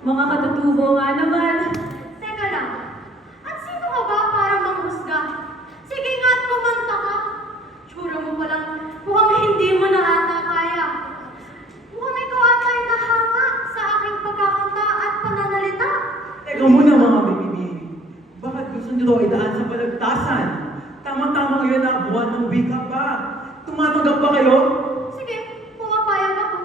Mga katutubo nga naman. Teka lang, at sino ka ba para manghusga? Sige nga at kumanta ka. Tsura mo palang mukhang hindi mo na ata kaya. Mukhang ikaw ata'y nahanga sa aking pagkakanta at pananalita. Teka muna mga baby. Bakit gusto nyo daw idaan sa balagtasan? Tama-tama ngayon na buwan ng wika pa. Tumatanggap ba kayo? Sige, pumapayag ako.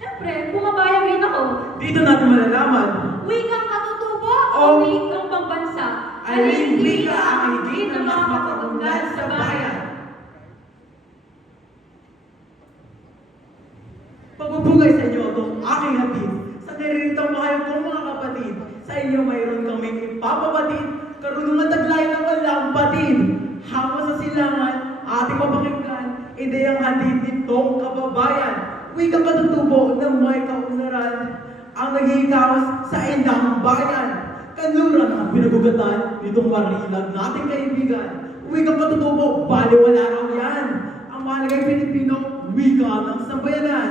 Siyempre, pumabayag rin ako. Dito natin malalaman. Wikang katutubo O wikang pambansa. Aling wika ang higit na mas makaunlad sa bayan? Pagpupugay sa inyo itong aking hatid. Sa niririto mahal kong mga kapatid. Sa inyo mayroon kaming ipapabatid. Karunungan taglay ng walang batid. Hamo sa silangan, ating mapakinggan. Ideyang hatid nitong kababayan. Wikang katutubo ng may kaunlaran. Ang naghihigawas sa indang bayan. Kanluran ang pinagugatan nitong marilag nating kaibigan. Wikang katutubo, baliwala raw yan. Ang mahalagang Pilipino, wika ng sambayanan.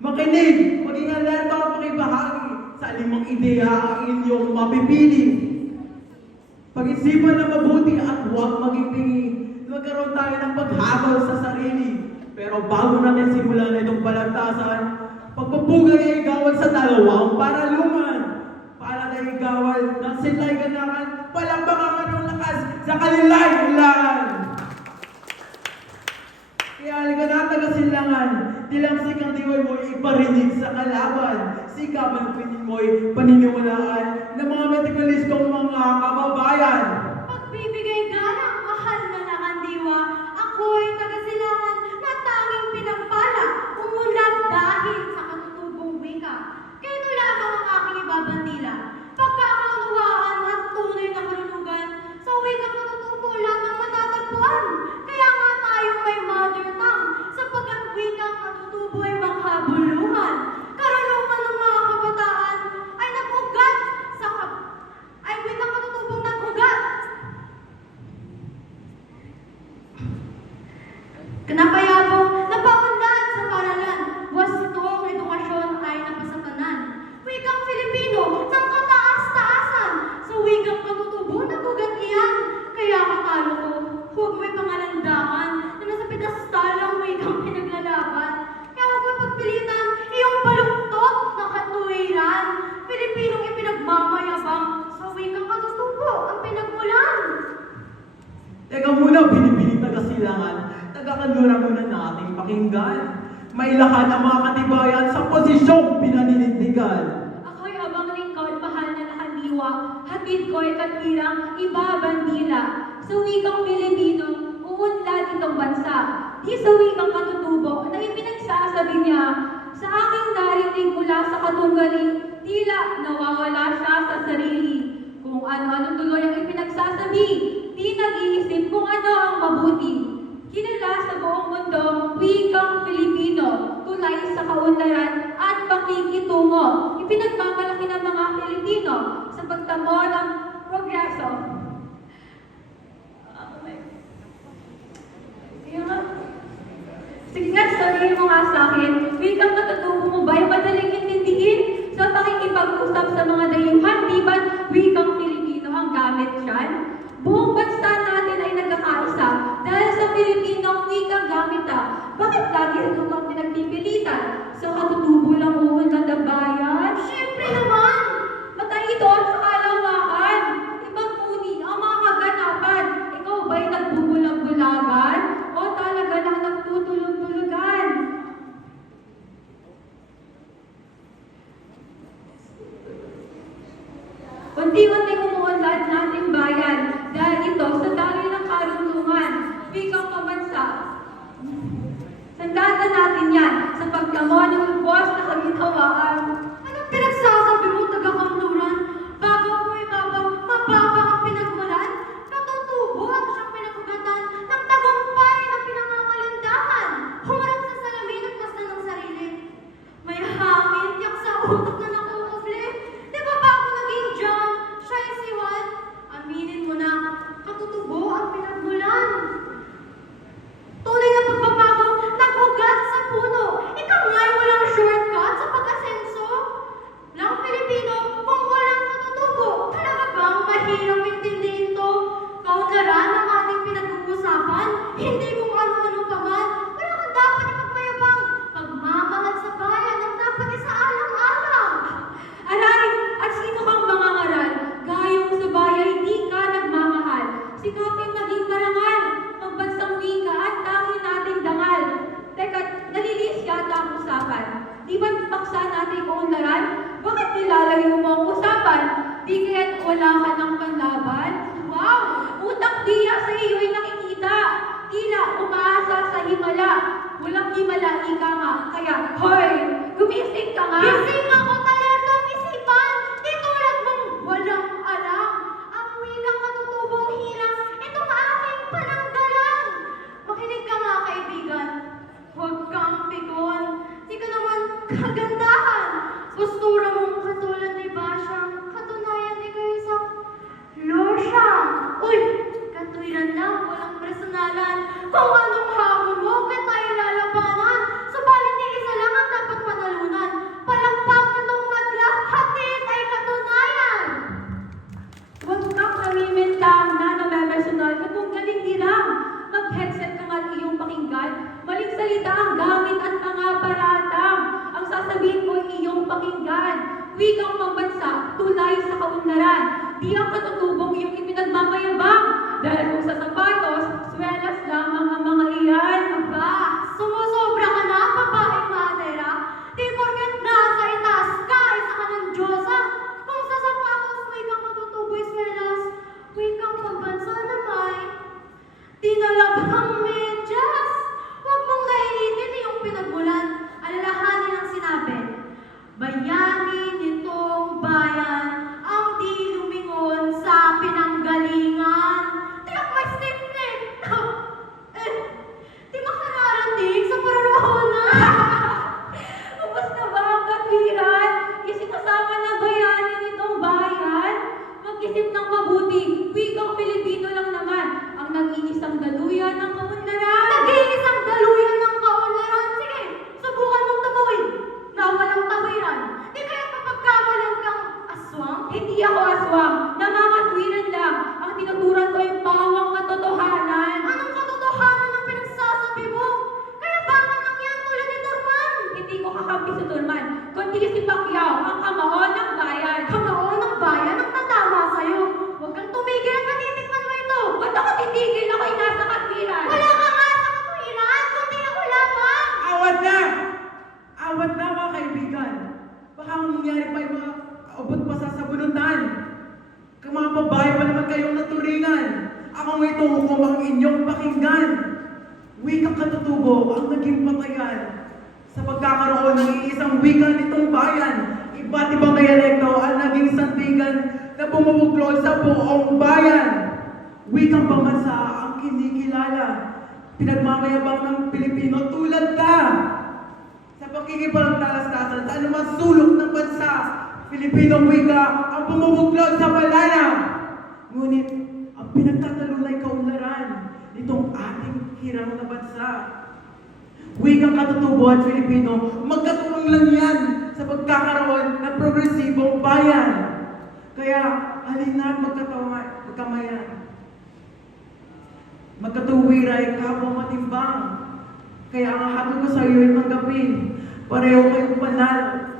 Makinig, maging alerto at makibahagi sa limang ideya ang inyong mapipili. Pag-isipan na mabuti at huwag maging pingi. Magkaroon tayo ng paghabol sa sarili. Pero bago natin simulan na itong balagtasan, pagpupugay ay igawad sa dalawang paraluman. Para na igawad ng sila'y ganakan, palakpakan ng lakas sa kanila'y ulan. Kaya halika na taga-silangan, dilang sikang diway mo'y iparinig sa kalaban. Sikapan pinig mo'y paniniwalaan ng mga metikulistong mga kababayan. Pagbibigay galang, mahal na nakandiwa. Ako'y taga-silangan na tanging pinagpala. Umunlad dahil sa katutubong wika. Kaya ito lamang ang aking ibabandila. Pagkakaunawaan at tunay na karunungan, sa wikang katutubo lamang matatagpuan. Kaya nga tayo may mother tongue, sapagkat wikang katutubo ay manghabuluhan. Karunungan ng mga kabataan ay nag-ugat ay wikang katutubong nag-ugat. Kinapayabong napaunlad sa paralan, wastong edukasyon ay napasatanan. Wikang Filipino ng kataas-taasan, sa wikang katutubo nagugat iyan. Kaya katalo ko, huwag mo'y pangalandakan na nasa pedestal ang wikang pinaglalaban. Kaya huwag mo'y pagpilitan iyong baluktot na katuwiran. Filipinong ipinagmamayabang, sa wikang katutubo ang pinagmulan. Teka muna, binibining taga-silangan. Taga-kanlura muna nating pakinggan. Mailakan ang mga katibayan sa posisyong pinaninindigan. Ako'y abang lingkod, mahal na nakaliwa. Hatid ko'y katwirang ibabandila. Sa wikang Pilipino, uunlad itong bansa. Di sa wikang katutubo na ipinagsasabi niya. Sa aking narinig mula sa katunggali, tila nawawala siya sa sarili. Kung ano-ano tuloy ang ipinagsasabi, di nag-iisip kung ano ang mabuti. Kilala sa buong mundo, wikang Filipino, tulay sa kaunlaran at pakikitungo. Ipinagmamalaki ng mga Filipino sa pagtamo ng progreso. Kaya nga, sige nga, sabihin mo nga sa akin, wikang katutubo mo ba'y madaling intindihin sa pakikipag-usap sa mga dayuhan, di ba wikang Filipino ang gamit dyan? Buong bansa natin ay nagkakaisa dahil sa Filipinong wikang gamit Bakit lagi itong pinagpipilitan? Sa katutubo lang uunlad ang bayan? Siyempre naman! Matay ito at sa kalawakan. Ipagmuni ang mga kaganapan. Ikaw ba'y nagbubulag-bulagan? O talaga lang nagtutulog-tulugan? Unti-unting umuunlad nating bayan dahil ito sa daloy ng karunungan, wikang pambansa. Sandata natin yan sa pagtamo ng lubos na kaginhawaan. Anong pinagsasabi mo, taga-kanluran? Bago ako mababa ang pinagmulan, katutubo ang siyang pinagugatan ng tagumpay na pinangangalindahan. Humarap sa salamin at masdan ng sarili. May hangin, tiyak sa utak na nakukuble. Di ba bago naging John, siya'y si Juan? Aminin mo na, katutubo ang pinagmulan. Tunay na pagbabago, nag-ugat sa puno. Ikaw nga'y walang shortcut sa pag-asenso. Lang Pilipino. Bakit nilalayo mo ang usapan? Di kaya't wala ka ng panlaban? Wow! Utang diya sa iyo'y nakikita. Tila umaasa sa himala. Walang himala, ika nga. Kaya, hoy! Gumising ka nga! Gising ako talertong isipan, di tulad mong walang alam. Ang wikang katutubong hirang, itong aking pananggalang. Makinig ka nga, kaibigan. Huwag kang pigon. Di ka naman kagandahan. Postura mong katulad ni Basyang, katunayan ikaw isang losyang. Uy, katwiran lang, walang personalan. Kung anong hamon mo, kita'y lalabanan. Subalit ni isa lang ang dapat panalunan. Palakpak nitong madla, hatid ay katunayan. Huwag kang namimintang na namemersonal katong galing hirang. Mag-headset ka nga't iyong pakinggan. Maling salita ang gamit at mga paratang. Ang sasabihin ko ay iyong pakinggan. Wikang pambansa, tulay sa kaunlaran. Di ang katutubong iyong ipinagmamayabang. Dahil kung sa sapatos, swelas lamang ang mga iyan. Aba, sumusobra ka na, babaeng madera. Di porket nasa itaas ka, isa ka ng Diyosa. Kung sa sapatos may kang matutuboy swelas, may kang pagbansa na may dinalabang medyas. Huwag mong nainitin iyong pinagmulan. Alalahanin ang sinabi. Bayani nitong bayan ang di lumingon sa pinanggalingan. Tiyak may stiffneck. Di makararating sa parorohonan. Ubus na ba ang katwiran? Isinasama na bayani nitong bayan? Mag-isip ng mabuti, wikang Pilipino lang naman ang nag-iisang daluyan ng kaunlaran. Nag-iisang daluyan ng kaunlaran. Sige, subukan mong tabuin na walang tawiran. Di kaya kapagkamalan kang aswang? Hindi ako aswang, nangangatwiran lang. Ang tinuturan ko ay pawang katotohanan. Anong katotohanan ang pinagsasabi mo? Kaya baka nang yan tulad ni Turman? Hindi ko kakampi sa Turman, kundi si Pacquiao, ang kamao ng bayan. Kamao ng bayan ang tatama sa'yo. Huwag kang tumigil at matitikman mo ito. Ba't ako titigil? Ako'y nasa katwiran. Wala ka nga sa katwiran, kundi ako lamang. Awat na! Awat na mga kaibigan! Baka ang mangyari pa yung mga abot pa sa sabunutan. Kung mga babae pa naman kayong naturingan, ako ito hukom ang inyong pakinggan. Wikang katutubo ang naging patayan sa pagkakaroon ng iisang wika nitong bayan. Iba't ibang dialekto ang naging sandigan na bumubuklod sa buong bayan. Wikang pambansa ang kinikilala. Pinagmamayabang ng Pilipino tulad ka. Sa pakikipagtalastasan sa anumang sulok ng bansa, Pilipinong wika ang bumubuklod sa balana. Ngunit ang pinagtatalunay kaunlaran nitong ating hirang na bansa. Wikang katutubo at Pilipino, magkatulong lang yan sa pagkakaroon ng progresibong bayan. Kaya halina't magkamayan. Magkatuwiray kapwa matimbang. Kaya ang hatol ko sa iyo ay tanggapin. Pareho kayong panalo